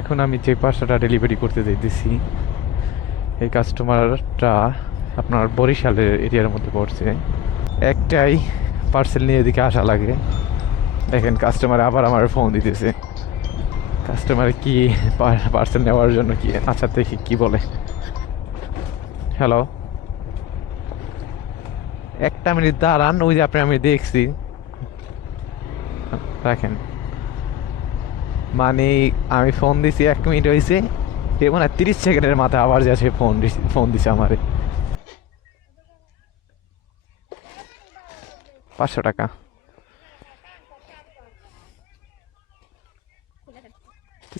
এখন আমি যে পার্সেলটা ডেলিভারি করতে যাইতেছি, এই কাস্টমারটা আপনার বরিশালের এরিয়ার মধ্যে পড়ছে। একটাই পার্সেল নিয়ে এদিকে আসা লাগে। দেখেন কাস্টমার আবার আমার ফোন দিতেছে। কাস্টমার কি পার্সেল নেওয়ার জন্য কি, আচ্ছা দেখি কি বলে। হ্যালো, একটা মিনিট দাঁড়ান, ওই যে আপনি আমি দেখছি। রাখেন, মানে আমি ফোন দিছি 1 মিনিট হয়েছে, সে মনে হয় 30 সেকেন্ডের মাথায় আবার যে সে ফোন দিছে আমারে। 500 টাকা।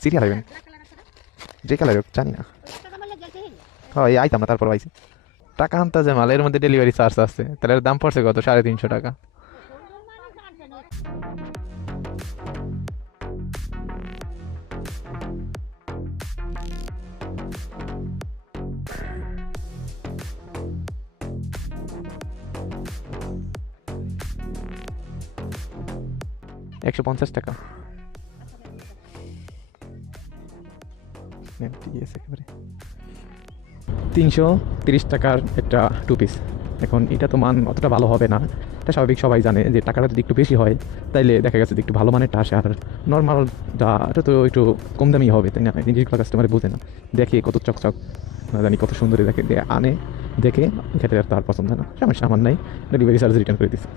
সিরিয়াল আইবেন যে কালার হোক জানি না, হয় আইতাম না, তারপর আইছি। টাকা আনতে যে মাল, এর মধ্যে ডেলিভারি চার্জ আছে, তাহলে এর দাম পড়ছে কত? 350 টাকা। 150 টাকা। নেন, ঠিক আছে একেবারে। 330 টাকার একটা 2 পিস। এখন এটা তো মান অতটা ভালো হবে না, এটা স্বাভাবিক, সবাই জানে যে টাকাটা যদি একটু বেশি হয় তাইলে দেখা গেছে যে একটু ভালো মানেরটা আসে। আর নর্মাল এটা তো একটু কম দামি হবে, তাই না? এই জিনিসগুলো কাস্টমারে বোঝে না, দেখে কত চকচক না জানি কত সুন্দরী দেখে, আনে দেখে, খেতে আর তার পছন্দ হয় না, সমস্যা আমার নাই, ডেলিভারি চার্জ রিটার্ন করে দিচ্ছে।